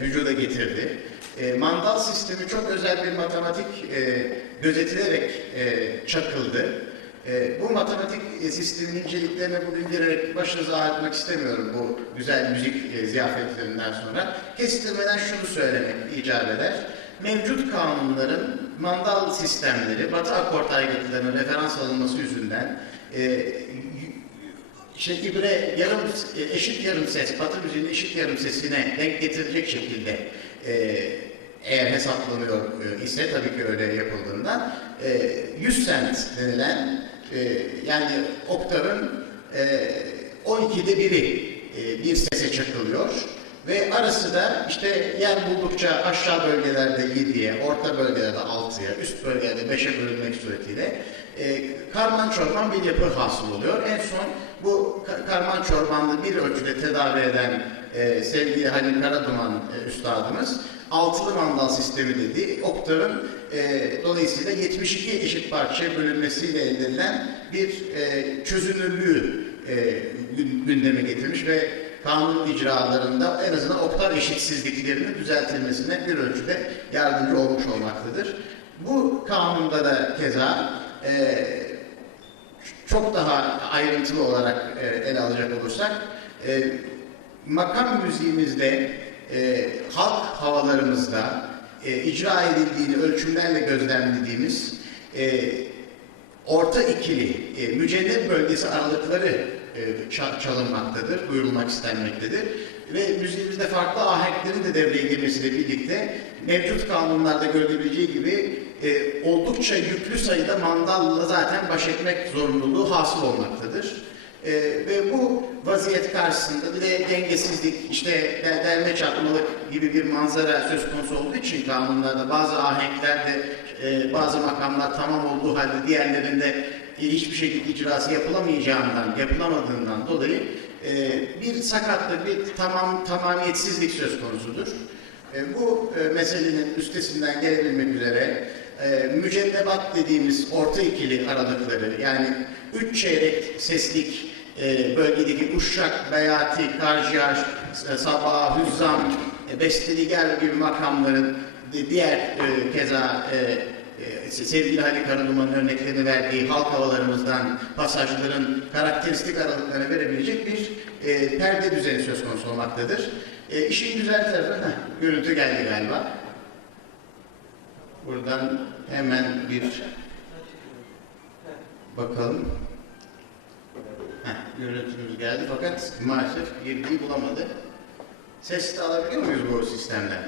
vücuda getirdi. E, mandal sistemi çok özel bir matematik e, gözetilerek e, çakıldı. E, bu matematik e, sistemin inceliklerine bugün girerek başınıza ağrıtmak istemiyorum bu güzel müzik e, ziyafetlerinden sonra. Kestirmeden şunu söylemek icap eder. Mevcut kanunların mandal sistemleri, batı akort aygıtlarının referans alınması yüzünden e, işte ibre yarım e, eşit yarım ses, batı müziğinin eşit yarım sesine denk getirecek şekilde e, eğer hesaplanıyor e, ise tabii ki öyle yapıldığında e, 100 sent denilen e, yani oktavın e, 12'de biri e, bir sese çakılıyor ve arası da işte yer buldukça aşağı bölgelerde 7'ye, orta bölgelerde 6'ya, üst bölgelerde 5'e bölünmek suretiyle e, karman çorban bir yapı hasıl oluyor. En son bu ka- karman çorbanlığı bir ölçüde tedavi eden e, sevgili Halil Karaduman e, üstadımız altılı mandal sistemi dediği oktavın e, dolayısıyla 72 eşit parçaya bölünmesiyle elde edilen bir e, çözünürlüğü e, gün- gündeme getirmiş ve kanun icralarında en azından oktav eşitsizliklerinin düzeltilmesine bir ölçüde yardımcı olmuş olmaktadır. Bu kanunda da keza e, çok daha ayrıntılı olarak e, ele alacak olursak e, makam müziğimizde e, halk havalarımızda e, icra edildiğini ölçümlerle gözlemlediğimiz e, orta ikili e, mücennep bölgesi aralıkları e, ça- çalınmaktadır, duyurulmak istenmektedir. Ve müziğimizde farklı ahenklerin de devreye girmesiyle birlikte mevcut kanunlarda görülebileceği gibi e, oldukça yüklü sayıda mandalla zaten baş etmek zorunluluğu hasıl olmaktadır. E, ve bu vaziyet karşısında de dengesizlik, işte de- delme çarpmalık gibi bir manzara söz konusu olduğu için kanunlarda bazı ahenklerde e, bazı makamlar tamam olduğu halde diğerlerinde hiçbir şekilde icrası yapılamayacağından, yapılamadığından dolayı e, bir sakatlık, bir tamam tamamiyetsizlik söz konusudur. E, bu e, meselenin üstesinden gelebilmek üzere e, mücennebat dediğimiz orta ikili aralıkları yani üç çeyrek seslik e, bölgedeki Uşşak, Beyati, Karjiyar, e, Sabah, Hüzzam, e, Besteliger gibi makamların di- diğer e, keza e, e, sevgili Halil Karaduman'ın örneklerini verdiği halk havalarımızdan pasajların karakteristik aralıklarını verebilecek bir e, perde düzeni söz konusu olmaktadır. E, işin güzel tarafı, heh, görüntü geldi galiba. Buradan hemen bir bakalım. Heh, görüntümüz geldi fakat maalesef girdiği bulamadı. Ses de alabiliyor muyuz bu sistemden?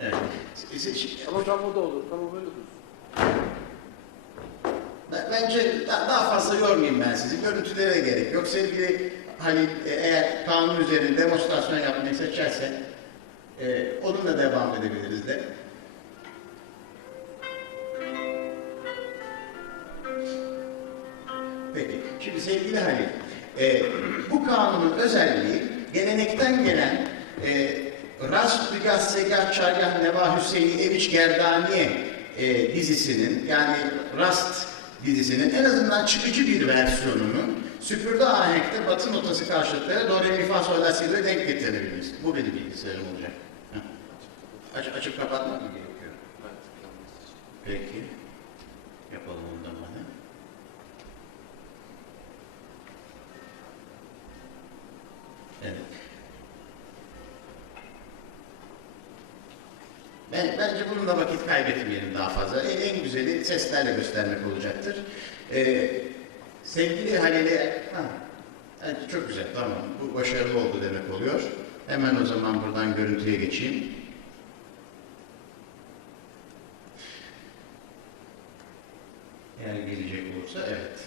Evet. Ama tam o da olur. Tamam öyle dursun. Ben- Bence daha, daha fazla yormayayım ben sizi. Görüntülere gerek yok. Sevgili Halil e, eğer kanun üzerinde demonstrasyon yapmayı seçerse e, onunla devam edebiliriz de. Peki. Şimdi sevgili Halil, e, bu kanunun özelliği gelenekten gelen e, Rast Bigas Segah Çargah Neva Hüseyin Eviç Gerdaniye e, dizisinin yani Rast dizisinin en azından çıkıcı bir versiyonunun süpürde ahenkte batı notası karşılıkları Do, Re, Mi, Si'de denk getirebiliriz. Bu benim bilgisayarım olacak. Aç, açıp kapatmak mı gerekiyor? Peki. Yapalım ondan bana. Evet. Ben, bence bununla vakit kaybetmeyelim daha fazla. En, en güzeli seslerle göstermek olacaktır. Ee, sevgili Halil'e... Ha, evet, çok güzel, tamam. Bu başarılı oldu demek oluyor. Hemen o zaman buradan görüntüye geçeyim. Eğer gelecek olursa, evet.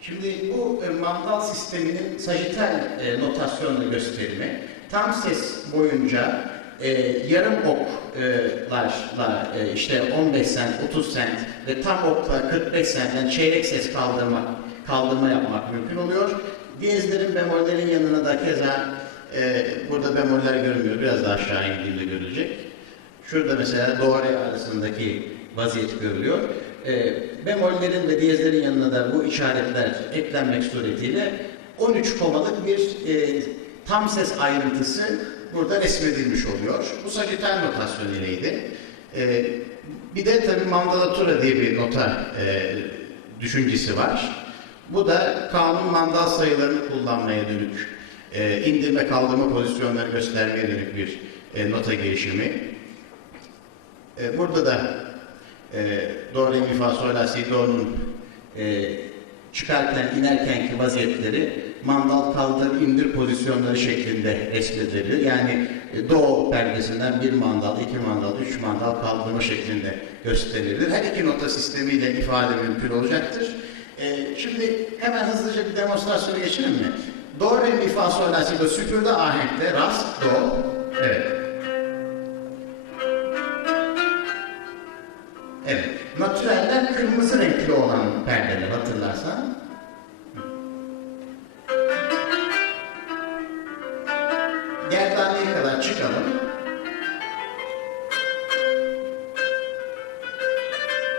Şimdi bu e, mandal sisteminin sajital e, notasyonla gösterimi tam ses boyunca e, yarım oklarla e, işte 15 sent, 30 sent ve tam okla 45 sent yani çeyrek ses kaldırmak, kaldırma yapmak mümkün oluyor. Diyezlerin, bemollerin yanına da keza e, burada bemoller görünmüyor. Biraz daha aşağı indiğinde görülecek. Şurada mesela do re arasındaki vaziyet görülüyor. E, bemollerin ve diyezlerin yanına da bu işaretler eklenmek suretiyle 13 komalık bir e, tam ses ayrıntısı burada resmedilmiş oluyor. Bu Sagital notasyon ileydi. E, bir de tabii mandalatura diye bir nota e, düşüncesi var. Bu da kanun mandal sayılarını kullanmaya dönük, e, indirme kaldırma pozisyonları göstermeye dönük bir e, nota gelişimi. E, burada da e, do, re, mi, fa, si, do'nun e, çıkarken, inerkenki vaziyetleri mandal kaldır, indir pozisyonları şeklinde resmedilir. Yani e, do perdesinden bir mandal, iki mandal, üç mandal kaldırma şeklinde gösterilir. Her iki nota sistemiyle ifade mümkün olacaktır. E, şimdi hemen hızlıca bir demonstrasyona geçelim mi? Do, re, mi, fa, sol, la, si, do süpürde ahenkte, rast, do. Evet. Evet. Natüreller kırmızı renkli olan perdeler hatırlarsan. Gerdanliğe kadar çıkalım.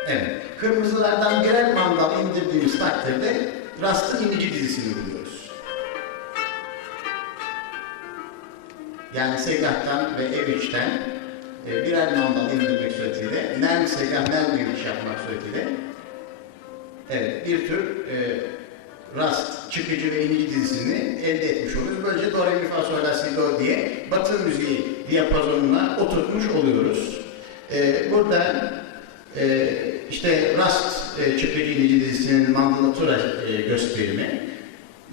Evet. Kırmızılardan birer mandal indirdiğimiz takdirde rastın inici dizisini buluyoruz. Yani Segah'tan ve Eviç'ten e, birer mandal indirmek suretiyle, ner Segah, ner giriş yapmak suretiyle evet, bir tür e, rast, çıkıcı ve inici dizisini elde etmiş oluyoruz. Böylece Do, Re, Mi, Fa, Sol, La, Si, Do diye Batı müziği diyapazonuna oturtmuş oluyoruz. E, burada e, işte rast e, çıkıcı inici dizisinin mandalatura e, gösterimi,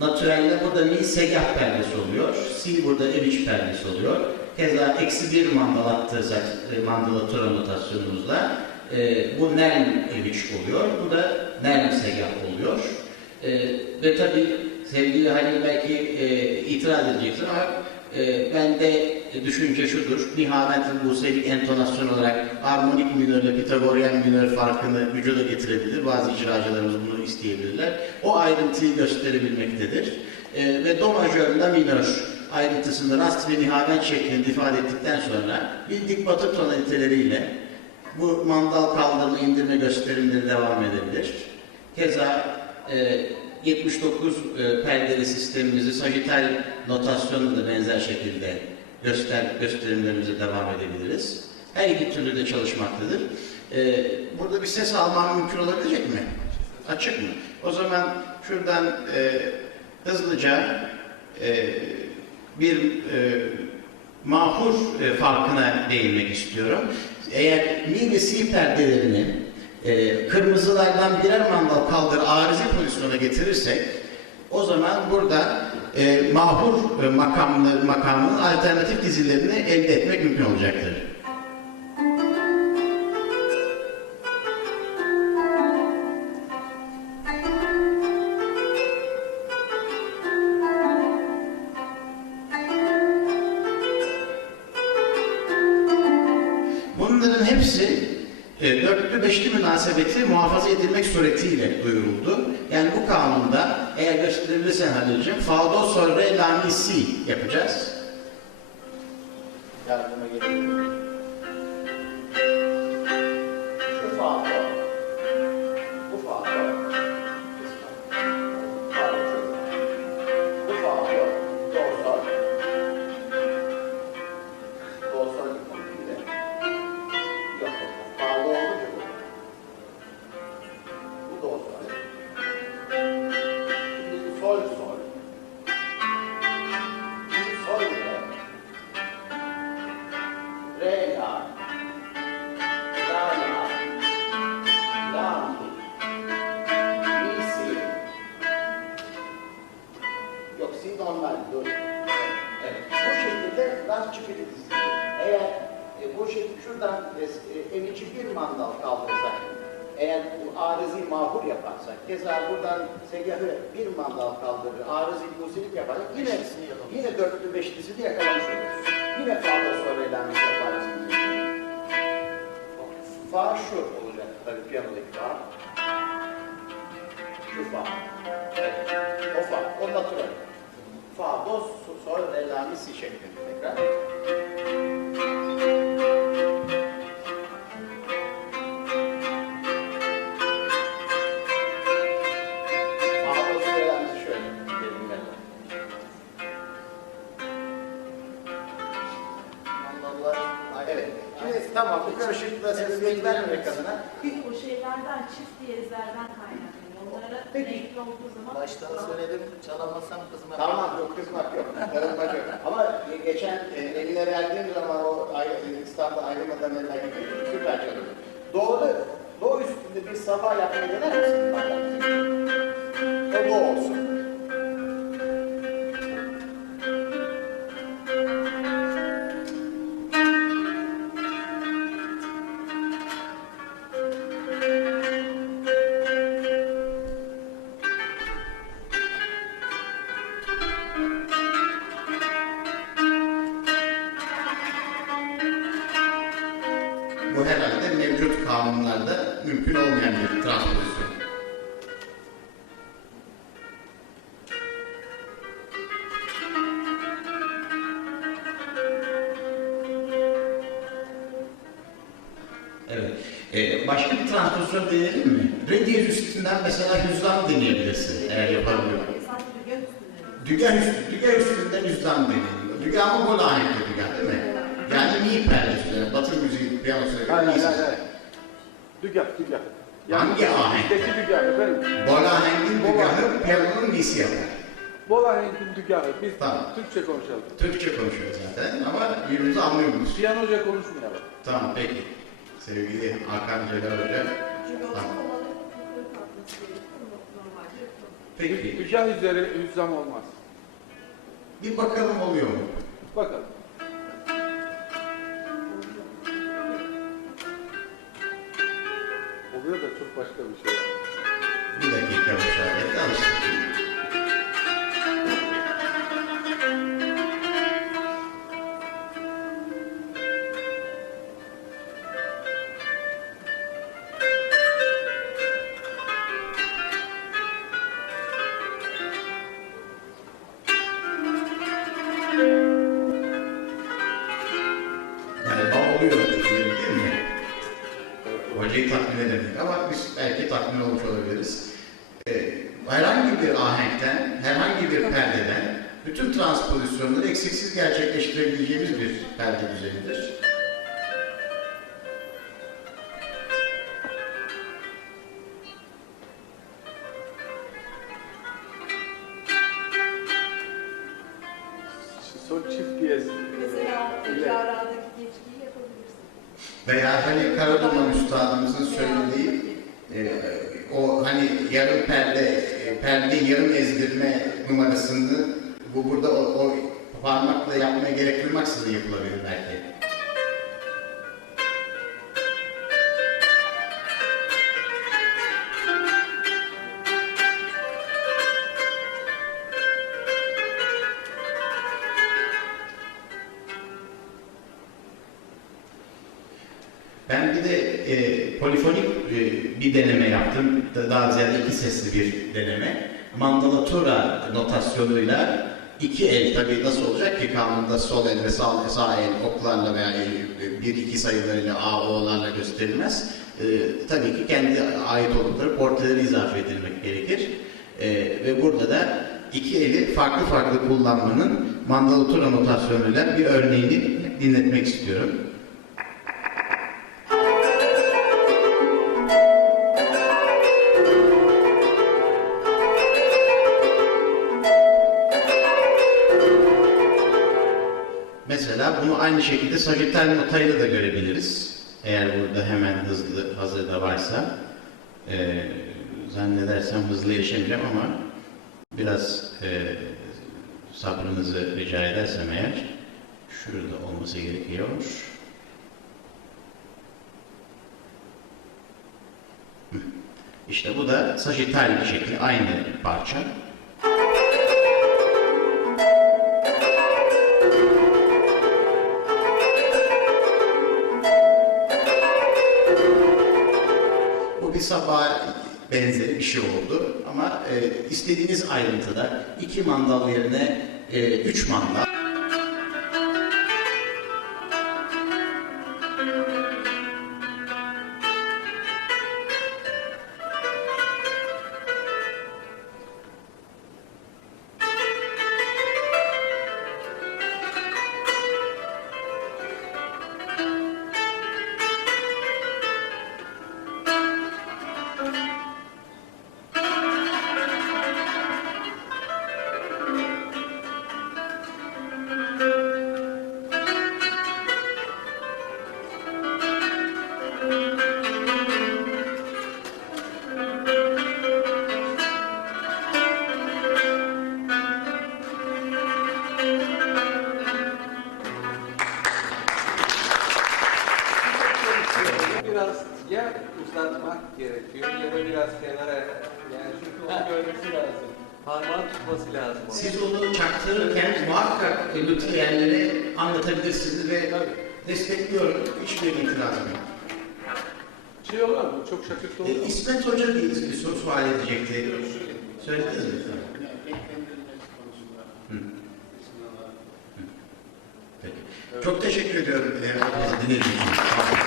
Natürelde burada mi segah perdesi oluyor. Si burada eviç perdesi oluyor. Keza eksi bir mandal attırsak e, mandalatura notasyonumuzla e, bu nerm eviç oluyor. Bu da nerm segah oluyor. E, ve tabi sevgili Halil belki e, itiraz edeceksin ama e, bende düşünce şudur. Nihamet ve Buse'lik entonasyon olarak armonik minörle Pitagoryen minör farkını vücuda getirebilir. Bazı icracılarımız bunu isteyebilirler. O ayrıntıyı gösterebilmektedir. E, ve do majör, la minör ayrıntısında rast ve nihamet şeklinde ifade ettikten sonra bildik batı tonaliteleriyle bu mandal kaldırma indirme gösterimleri devam edebilir. Keza e, 79 e, perdeli sistemimizi sajital notasyonla da benzer şekilde göster gösterimlerimize devam edebiliriz. Her iki türlü de çalışmaktadır. E, burada bir ses almam mümkün olabilecek mi? Açık mı? O zaman şuradan e, hızlıca e, bir e, mahur e, farkına değinmek istiyorum. Eğer mi ve si perdelerini e, kırmızılardan birer mandal kaldır arizi pozisyona getirirsek o zaman burada e, mahur e, makamlı, makamının alternatif dizilerini elde etmek mümkün olacaktır. Gösterebilirsen Halil'ciğim fa do sol re la mi si yapacağız. Yardıma geliyorum. Keza buradan segahı bir mandal kaldırır, arızi muzilik yaparsak yine yine dörtlü beşlisini yakalamış oluruz. Yine fazla soruyla yaparız. Fa şu olacak tabii piyanodaki fa. Şu fa. Evet. O fa. O natural. Fa, do, sol, re, la, si şeklinde tekrar. Işıkla sebebiyet vermemek adına O şeylerden, çift diyezlerden kaynaklanıyor. Onlara Peki. renkli olduğu zaman... Baştan söyledim, çalamazsam kızıma. Tamam yok kızmak yok. Darılmak yok. Ama e, geçen e, eline verdiğim zaman o ay, İstanbul'da ayrılmadan evvel gittim. Süper çalıyor. Doğru, doğu üstünde bir sabah yapmayı dener misin? Bak. O doğu olsun. Evet. Ee, başka bir transpozisyon deneyelim mi? Rediyer üstünden mesela hüzdan deneyebilirsin eğer yapabiliyor. Dügen, üstü, dügen üstünden hüzdan deniliyor. Dügen ama bol ahenkli dügen değil mi? Yani mi perdesi, batı müziği, piyanosu, Hayır, hayır, hayır. Dügah, dügah. Hangi ahenk? Bizdeki dügah efendim. Bol ahenkin dügahı piyanonun misi yapar. Bol ahenkin dügahı. Biz Tamam. Türkçe konuşalım. Türkçe konuşuyoruz zaten ama birbirimizi anlıyoruz. Piyanoca konuşmayalım. Tamam peki. Sevgili Hakan Celal Hoca. Peki Dügah üzeri hüzzam olmaz. bir bakalım oluyor mu? Bakalım. Eksiksiz gerçekleştirebileceğimiz bir perde düzenidir. Son çift diyez. Mesela o ile- iki aradaki geçkiyi yapabilirsin. Veya hani Karaduman Üstadımızın söylediği e, o hani yarım perde, e, perde yarım ezdirme numarasını bu burada o, o parmakla yapmaya gerek duymaksızın yapılabilir belki. Ben bir de e, polifonik e, bir deneme yaptım. Da- Daha ziyade iki sesli bir deneme. Mandalatura notasyonuyla iki el tabii nasıl olacak ki kanunda sol el ve sağ, sağ el oklarla veya e, bir iki sayılarıyla A, O'larla gösterilmez. E, tabii ki kendi ait oldukları porteleri izafe edilmek gerekir. E, ve burada da iki eli farklı farklı kullanmanın mandalatura notasyonuyla bir örneğini dinletmek istiyorum. Aynı şekilde Sagittal notayla da görebiliriz. Eğer burada hemen hızlı hazırda varsa. Ee, zannedersem hızlı yaşamayacağım ama biraz e, sabrınızı rica edersem eğer şurada olması gerekiyor. İşte bu da Sagittal şekli aynı parça. Bir sabah benzeri bir şey oldu. Ama e, istediğiniz ayrıntıda iki mandal yerine e, üç mandal kenara yani çünkü onu görmesi lazım. Parmağı tutması lazım. onu. Siz onu çaktırırken muhakkak lütfiyenlere anlatabilirsiniz ve destekliyorum. Hiçbir itirazım yok. Şey olur mu? Çok şaşırtıcı olur E? İsmet Hoca bir, bir soru sual edecekti. Söylediniz mi? Hı. Peki. Çok teşekkür ediyorum. E, dinlediğiniz için.